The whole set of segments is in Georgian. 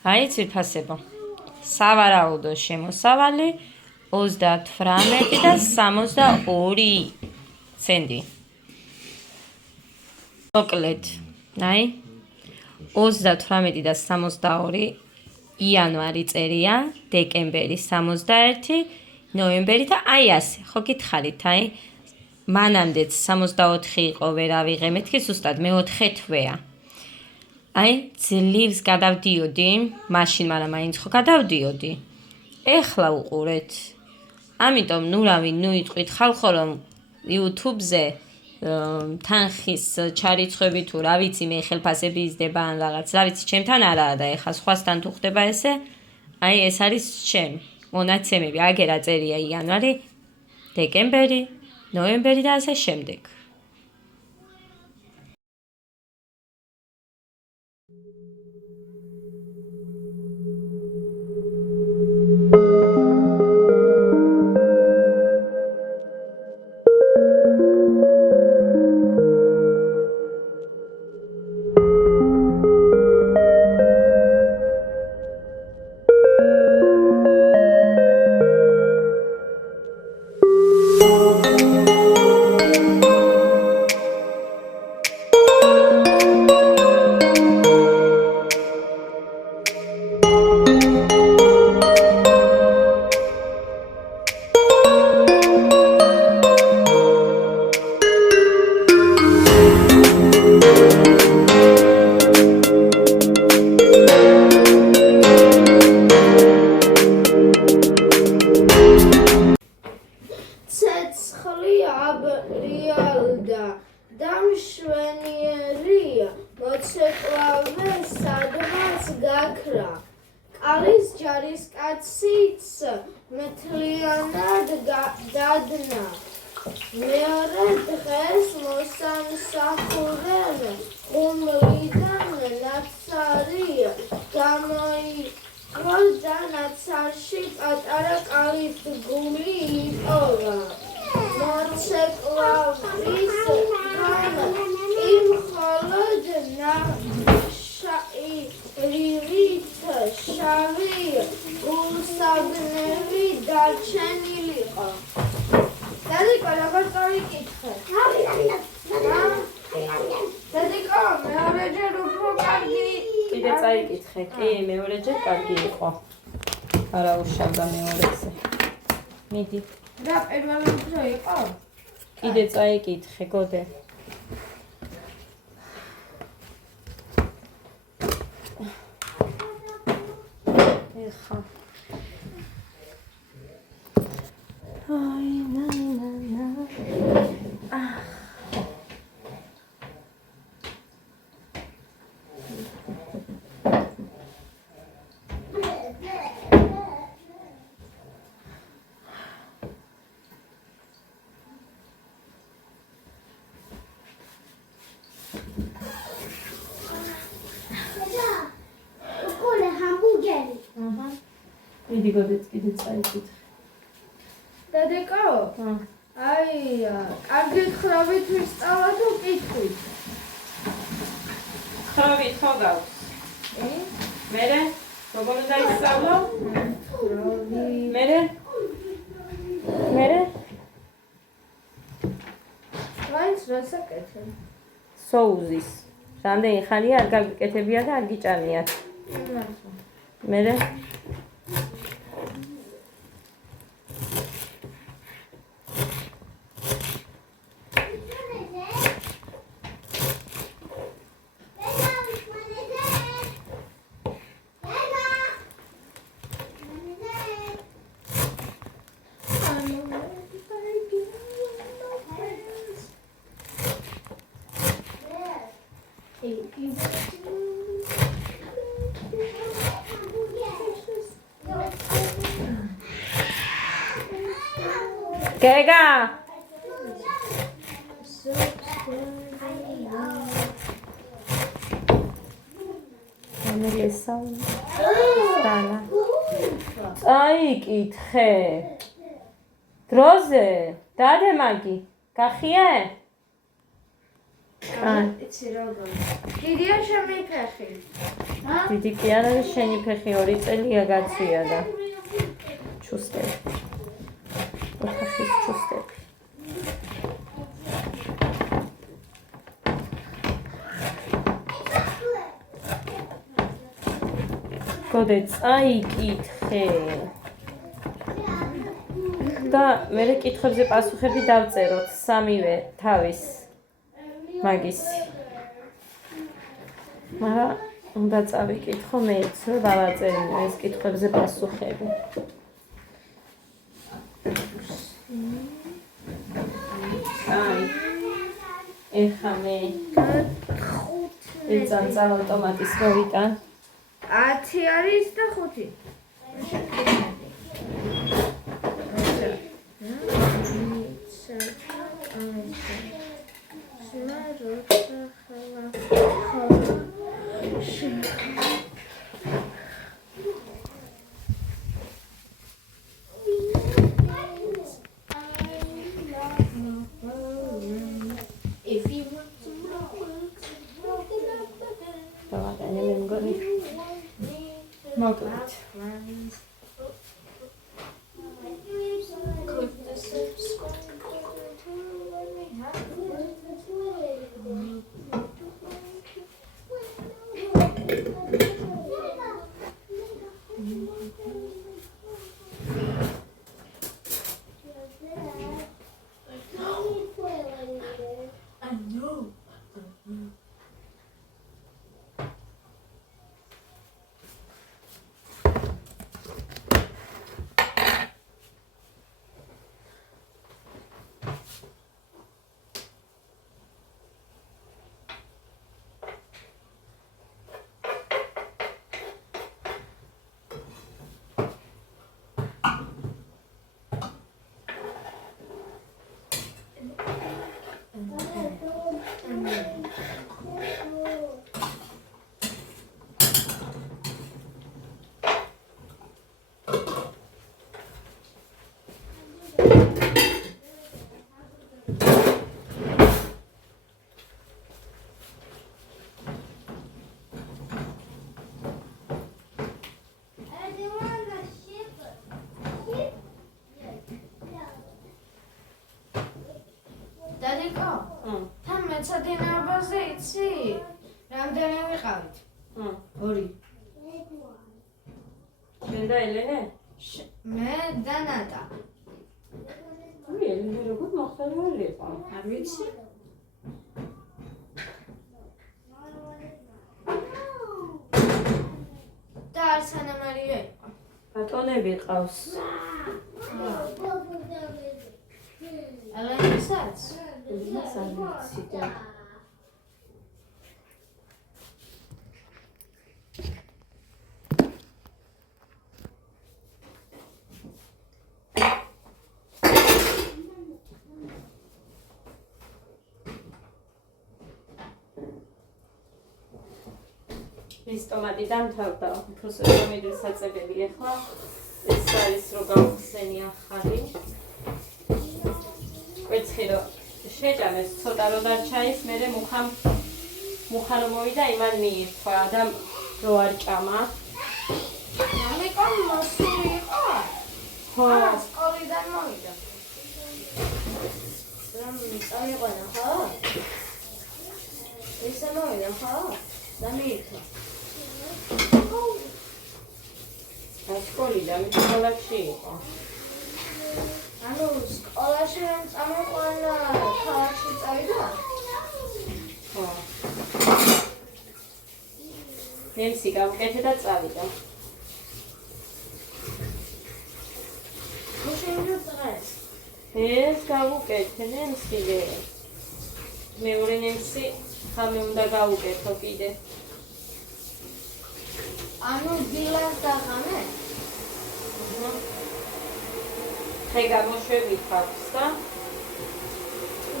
აი ძვირფასებო. სავარაუდო შემოსავალი 38 და 62 ცენტი. მოკლედ, აი 38 და 62 იანვარი წერია, დეკემბერი 61, ნოემბერი და აი ასე, ხო გითხარით, აი მანამდეც 64 იყო, ვერ ავიღე, მეთქი ზუსტად მეოთხე თვეა. აი ძლივს გადავდიოდი, მაშინ მაგრამ მაინც ხო გადავდიოდი. ეხლა უყურეთ. ამიტომ ნუ იტყვით ხალხო რომ YouTube-ზე თანხის ჩარიცხვები თუ რა ვიცი მე ხელფასები იზრდება ან რაღაც, რა ვიცი ჩემთან არაა და ეხლა სხვასთან თუ ხდება ესე, აი ეს არის ჩემი მონაცემები, აგერა წერია იანვარი, დეკემბერი, ნოემბერი და ასე შემდეგ. დამშვენიერია, მოცეკვავე სადმას გაქრა, კალის ჯარისკაციც მთლიანად დადნა, მეორე დღეს მოსამსახურემ ყუმლიდან ნაცარი გამოიყო და ნაცარში პატარა კალის გული იპოვა. მოცეკვავის მხოლოდ ნახშირით შავი გულსაბნევი დარჩენილიყო. დედიკო, როგორ წავიკითხე? დედიკო, მეორეჯერ უფრო კარგი. კიდე წაიკითხე, კი, მეორეჯერ კარგი იყო. არა უშავდა მეორეზე. მიდი. და პირველი უფრო იყო? კიდე წაიკითხე, გოდე. ეხა. აი, ნა. მიდი გოდეც კიდე წაიკითხე. დედიკო? აი, კარგი ხრობით ვისწავლა თუ კითხვით? ხრობით ხო გაქვს? მერე? როგორ უნდა ისწავლო? მერე? მაინც რას აკეთებ? სოუზის. რამდენი ხანია არ გაგიკეთებია და არ გიჭამიათ. მერე? გეგა წაიკითხე დროზე დადე მაგი გახიე იცი როგორ. დიდია ჩემი ფეხი. დიდი კი არ არის შენი ფეხი 2 წელია გაცია და ჩუსტები. ოთახის ჩუსტები. გოდე წაიკითხე. და მე კითხვებზე პასუხები დავწეროთ სამივე თავის მაგისი. მაგრამ უნდა წავიკითხო მეც, რომ დავაწერინო ეს კითხვებზე პასუხები. აი. ეხა მე ეცანცა ავტომატის მოვიტან. 10 არის და 5. მოკლედ. დადიკო? თან მეცადინეობაზე იცი? რამდენი ვიყავით? 2. შენ და ელენე? მე და ნატა. ელენე როგორ მოხდარული იყო? არ ვიცი. და არცანამარია იყო. ბატონები ყავს. ელენესაც? სანიციდა. ის ტომატი დამთავრდა, უფრო მომიდრე საწებები ახლა. ეს არის რო გავხსენი ახალი. ვეცხი რომ შეჭამეს ცოტა რო დარჩა ის, მერე მუხა რომ მოვიდა იმან მიირთვა და რო არ ჭამა. მამიკო მოსული იყო? ხო. სკოლიდან მოვიდა. რამ წავიყვანა, ხო? ისე მოვიდა, ხო? და მიირთვა. სკოლიდან სკოლაში იყო. ანუ სკოლაში რომ წამოყვანა ქალაქში წავიდა? ხო. ნემსი გავუკეთე და წავიდა. მუშინგო დღეს. ეს გავუკეთე ნემსივე. მეორე ნემსი ხამე უნდა გავუკეთო კიდე. ანუ დილას დაღამე? ხე გამოშვებით აქვს და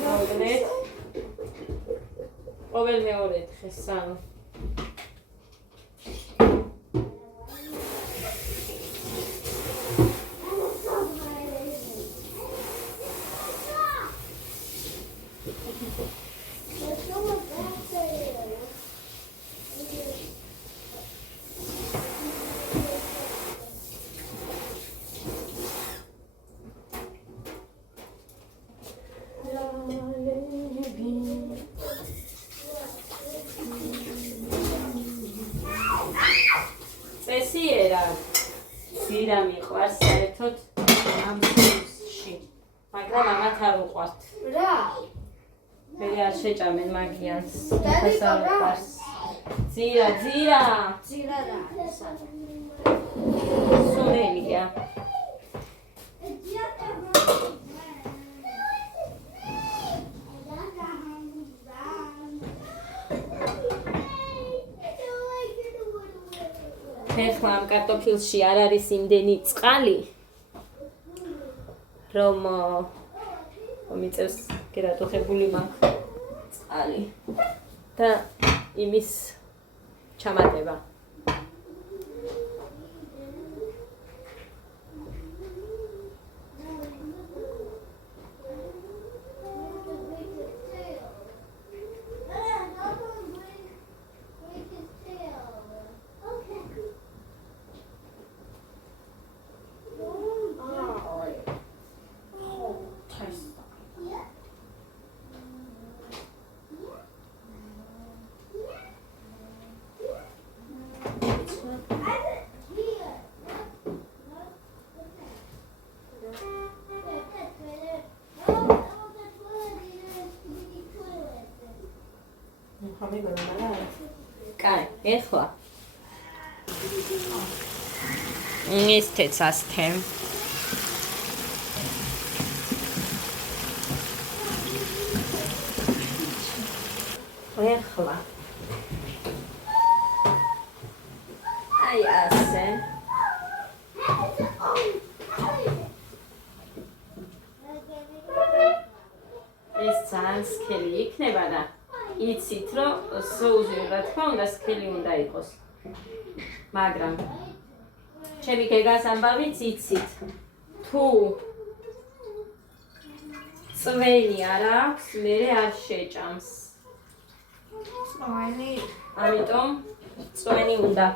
მოგნეთ. ყოველ მეორე დღეს სამ. ძირა მიყვარს საერთოდ ამ სუსში. მაგრამ ამათ არ უყვართ. რა? მე არ შეჭამენ მაგიანს. დადიკო არ რა? უყვარს. ძირა. ძირა რა არის? სუნელია. ეხლა ამ კარტოფილში არ არის იმდენი წყალი, რომ მიწევს გერატოხებული მაქვს წყალი და იმის ჩამატება. კაი, ეხლა ის თეცასთე ეხლა აი ასე ეს ძალიან სქელი იქნება და იცით რომ სოუსი რა თქმა უნდა სქელი უნდა იყოს მაგრამ ჩემი გეგას ამბავიც იცით თუ წვენი არ აქვს მე არ შეჭამს წვენი ამიტომ წვენი უნდა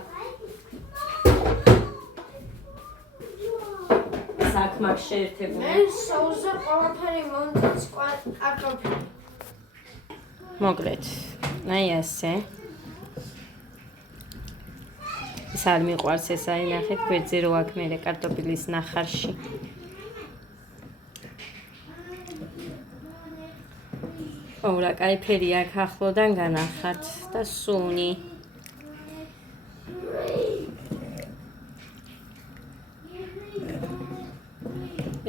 საქმე შეერთებული მე სოუსზე ყველაფერი მომწონს კარტოფილი მოკლედ აი ასე ეს არ მიყვარს ეს აი ნახეთ გვერდზე რო აქ მე კარტოფილის ნახარში ოღონდ კაი ფერი აქ ახლოდან განახართ და სუნი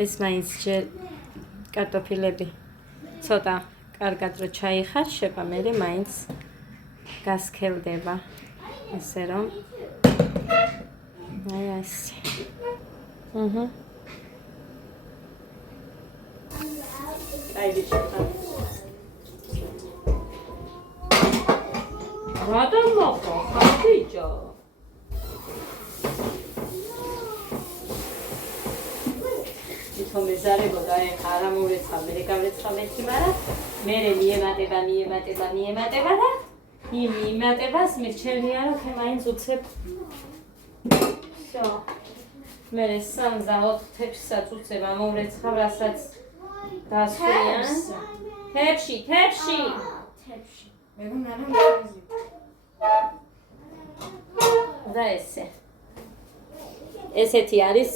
ეს მაინც ჯერ კარტოფილები ცოტა კარგად რო ჩაიხარშება, მე მაინც გასქელდება. ესე რომ აი ასე. აი ბიჭო. რატო მოხდა, ბიჭო? მეზარებოდა ეხა არ ამოვეცხავ მე გავრეცხავ მეთქი მაგრამ მე მიემატება და იმ იმატებას მირჩენია რომ ხე მაინც უცებ всё მე 3-4 უცებ ამოვეცხავ რასაც გასვლიან თებში მეგონა რა მოხიზი და ესეთი არის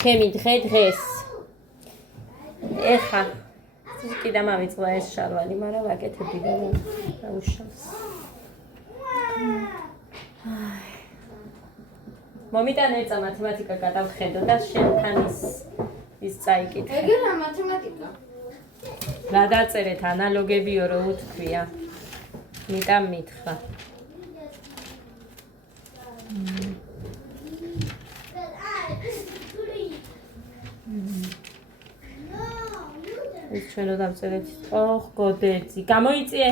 ჩემი დღეს ეხა კიდე მავიწყდა ეს შარვალი მაგრამ ვაკეთებდი და უშავს მომიტან ეცა მათემატიკა გადავხედო და შენთან ის წაიკითხე ეგ რა მათემატიკა რა დაწერეთ ანალოგებიო რო უთქვია მიტან მითხრა ეს ჩვენ რო დავწერეთ ოხ გოდერძი გამოიწიე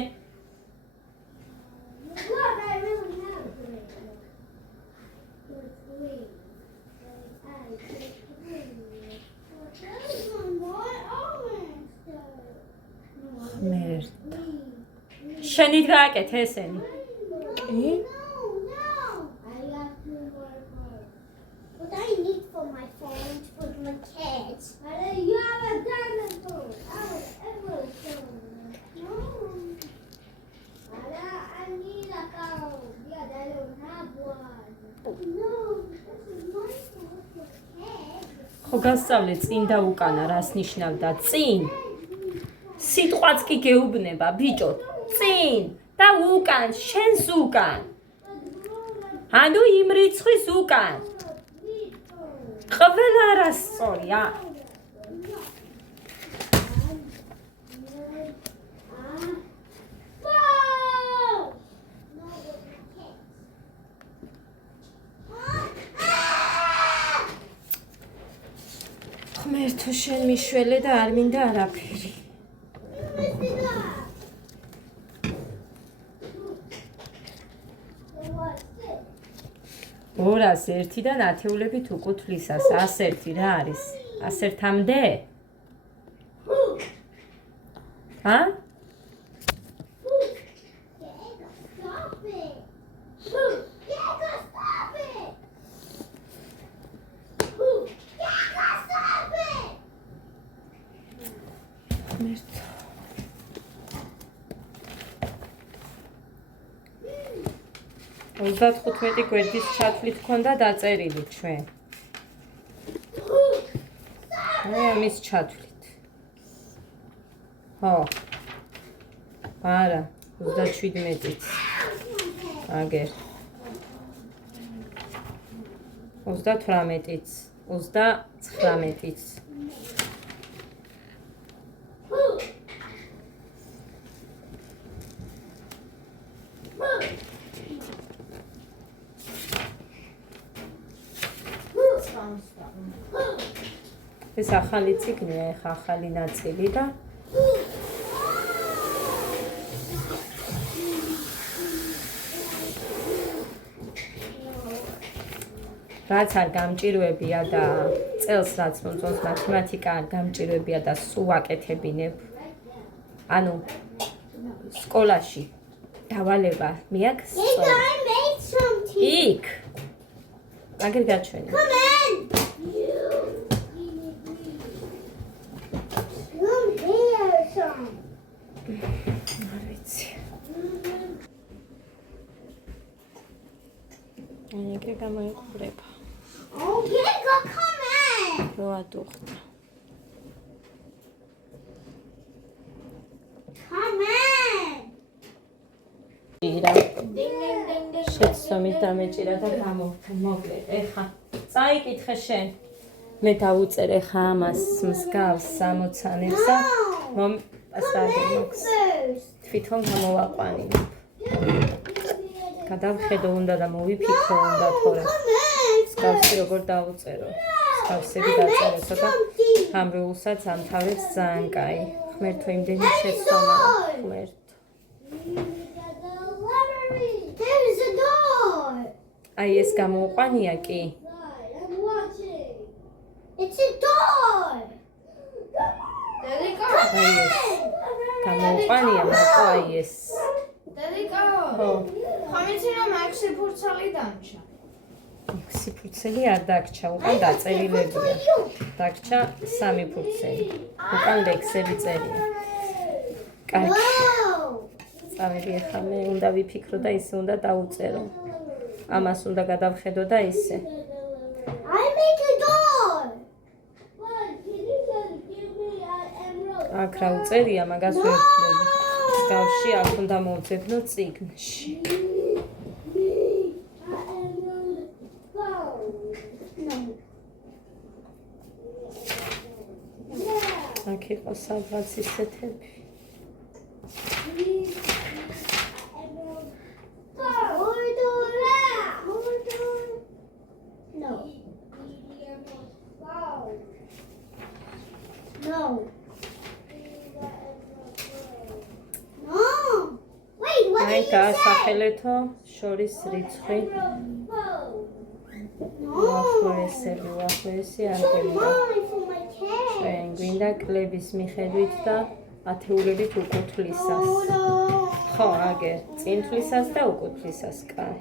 შენი გააკეთე ესენი კი What I need for my phone to put my kids. You have a dinosaur. I need a cow. Yeah, I don't have one. No, this is my phone. ხო გასწავლე წინ და უკანა რას ნიშნავდა წინ სიტყვაც კი გეუბნება ბიჭო წინ და უკან შენს უკან ანუ იმ რიცხვის უკან ყველა არასწორია ღმერთო შენ მიშველე და არ მინდა არაფერი ორას ერთიდან ათეულებით უკუთვლისას 101 რა არის 101-მდე? ჰა? მერტო 35 გვერდის ჩათვლით ქონდა დაწერილი ჩვენ. ამის ჩათვლით. ხო. არა, 37-ით. აგერ. 38-ით, 39-ით. ეს ახალი ციგნია, ეხა ახალი ნაწილი და რაც არ გამჭირვებია და წელს რაც მომწონს მათემატიკა არ გამჭირვებია და სულ აკეთებინებ. ანუ სკოლაში დავალება მიაქვს იქ აგერ გაჩვენე ეგრე გამოიყურება. Okay, go come in. რო ადუხდა. Come in. ირა. შეცდომით დამეჭირა და მოკლედ. ეხა წაიკითხე შენ. მე დავუწერე ხა ამას მსგავს 60-ებსა. პასტაგებს. თვითონ გამოვაყვანინებ. გადავხედო უნდა და მოვიფიქრო უნდა თორე მსგავსი როგორ დავუწერო მსგავსები დაწერე ცოტა ამრეულსაც ამთავრებს ძალიან კაი ღმერთო იმდენი შეცდომა ღმერთო აი ეს გამოვყვანია კი It's a door. აი ეს გამოვყვანია მარტო აი ეს დედიკო ხო ხამიცი რომ 6 ფურცალი დამჭა 6 ფურცელი არ დაგჭა უკან დაწერილებია დაგჭა 3 ფურცელი უკან ლექსები წერია კარგი წავედი ახლა მე უნდა ვიფიქრო და ისე უნდა დავუწერო ამას უნდა გადავხედო და ისე I make a door. აქ რა უწერია მაგას ვერხდები გავში აქ უნდა მოვძებნო წიგნში აქ იყო სადღაც ისეთები No. Wait, what აი did you say? გაასახელეთო შორის რიცხვი უახლოესი არ გვინდა For my cat. ჩვენ გვინდა კლების მიხედვით და ათეულებით უკუთვლისას ხო აგერ წინთვლისას და უკუთვლისას კაი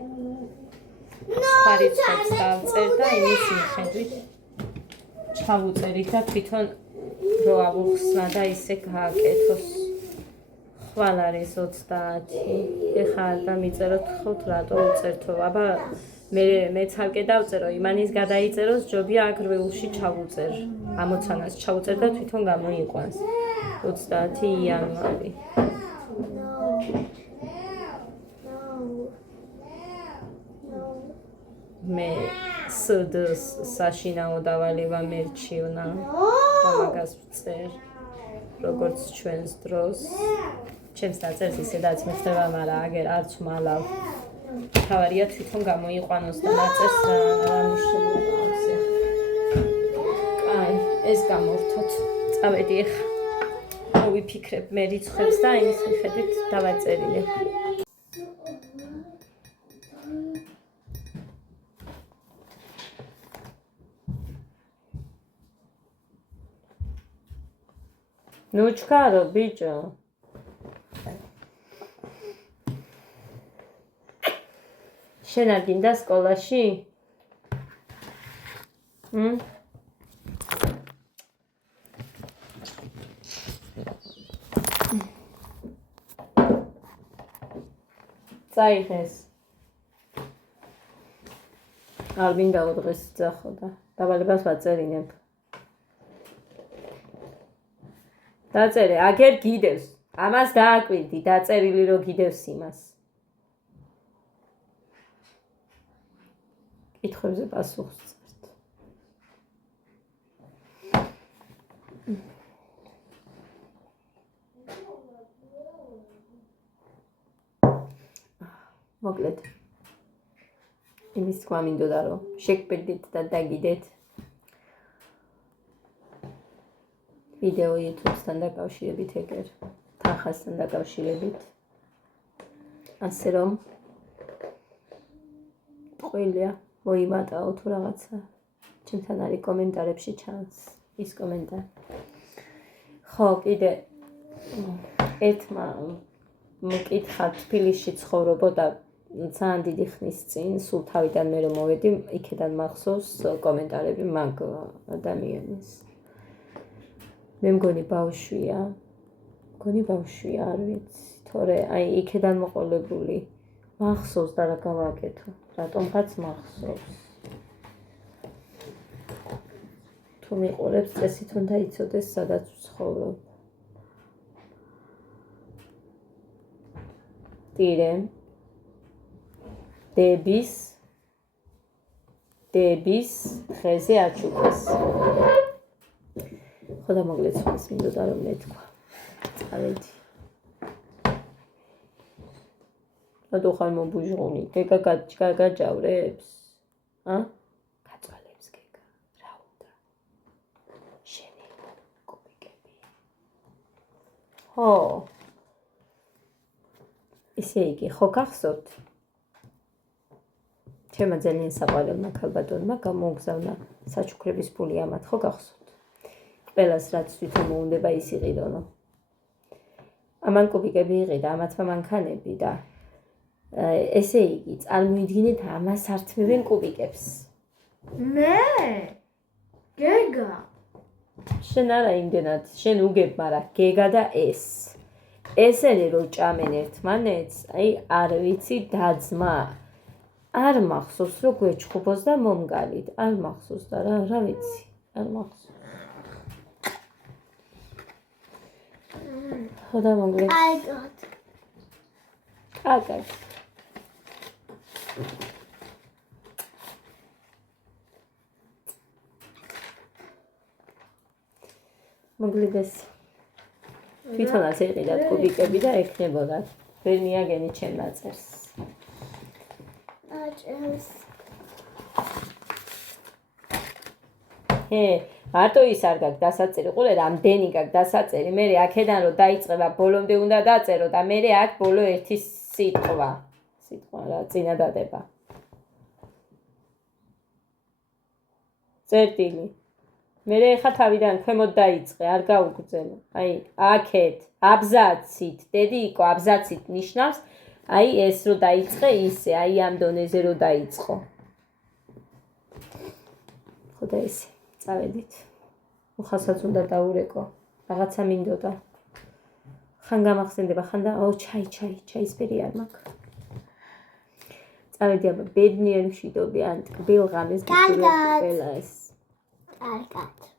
სხვა რიცხვებს დავწერ და იმის მიხედვით ჩავუწერით და თვითონ რო ავუხსნა და ისე გააკეთოს ხვალ არის 30 ეხლა არ დამიწეროთ ხო რატო უწერთო აბა მე ცალკე დავწერო, იმანის გადაიწეროს, ჯობია აქ რველში ჩავუწერ. ამოცანას ჩავუწერ და თვითონ გამოიყვანს. 30 იანვარი. მე სდს საშინაო დავალება მერჩივნა და მაგას ვწერ როგორც ჩვენს დროს ჩემს დაწერს ისედაც მეხდება მაგრამ აგერ არც მალავ თავარია თვითონ გამოიყვანოს და დაწერს რა მნიშვნელობა აქვს აი ეს გამორთოთ წავედი ახლა მოვიფიქრებ მე რიცხვებს და იმის მიხედვით დავაწერილებ ნუ ჩქარო ბიჭო შენ არ გინდა სკოლაში? წაიღეს არ მინდაო დღეს ძახო და დავალებას ვაწერინებ დაწერე, აგერ გიდევს. ამას დააკვირდი, დაწერილი რო გიდევს იმას. კითხვებზე პასუხს წერთ. მოკლედ. იმის თქვა მინდოდა რომ შეგპირდით და დაგიდეთ. ვიდეო YouTube-სთან დაკავშირებით ეგერ თანხასთან დაკავშირებით ასე რომ ყველია მოიმატაო თუ რაღაცა ჩემთან არის კომენტარებში ჩანს ის კომენტარი ხო კიდე ერთმა მოკითხა თბილისში ცხოვრობოდა ძალიან დიდი ხნის წინ სულ თავიდან მე რომ მოვედი იქიდან მახსოვს კომენტარები მაგ ადამიანის მე მგონი ბავშვია არ ვიცი თორე აი იქიდან მოყოლებული მახსოვს და რა გავაკეთო რატომღაც მახსოვს თუ მიყურებს წესით უნდა იცოდეს სადაც ვცხოვრობ ტირე დების ხეზე აჩუქეს ხოდა მოგლეც ის მინდოდა რომ მეთქვა წავედი რატო ხარ მობუჟღუნი გეგა გაჯავრებს გაწვალებს გეგა რა უნდა შენი კუბიკები ხო ისე იგი ხო გახსოვთ ჩემმა ძალიან საყვარელმა ქალბატონმა გამოგზავნა საჩუქრების ფული ამათ ხო გახსოვთ ყველას რაც თვითონ მოუნდება ის იყიდონო. ამან კუბიკები იყიდა, ამათმა მანქანები და ესე იგი, წარმოიდგინეთ ამას ართმევენ კუბიკებს. მე? გეგა. შენ არა იმდენად, შენ უგებ, მაგრამ გეგა და ეს. ესენი რო ჭამენ ერთმანეთს, აი არ ვიცი დაძმა. არ მახსოვს რო გვეჩხუბოს და მომგალით. არ მახსოვს და რა ვიცი, არ მახსოვს. ხოდა მოგლე. I got. აკაკ. მოგლიდეს. თვითონაც ეყიდათ კუბიკები და ეკნებოდათ. ვერ მიაგენი ჩემ ნაწერს. Aჭერს. მარტო ის არ გაქვს დასაწერი, ყურე რამდენი გაქვს დასაწერი, მე აქედან რომ დაიწყება ბოლომდე უნდა დაწერო და მე აქ ბოლო ერთი სიტყვა რა წინადადება. წერტილი. მე ხა თავიდან ქვემოთ დაიწყე, არ გაუგრძელო. აი, აქეთ აბზაცით, დედი იყო აბზაცით ნიშნავს, აი ეს რო დაიწყე ისე, აი ამ დონეზე რო დაიწყო. ხოდა ისე, წავედით. უხასაც უნდა დაურეკო, რაღაცა მინდოდა. ხან გამახსენდება, ხან და ჩაისფერი არ მაქვს. წავედი აბა ბედნიერი მშვიდობი ან ტკბილ ღამეს კარგად. გისურვებთ ყველას. კარგად.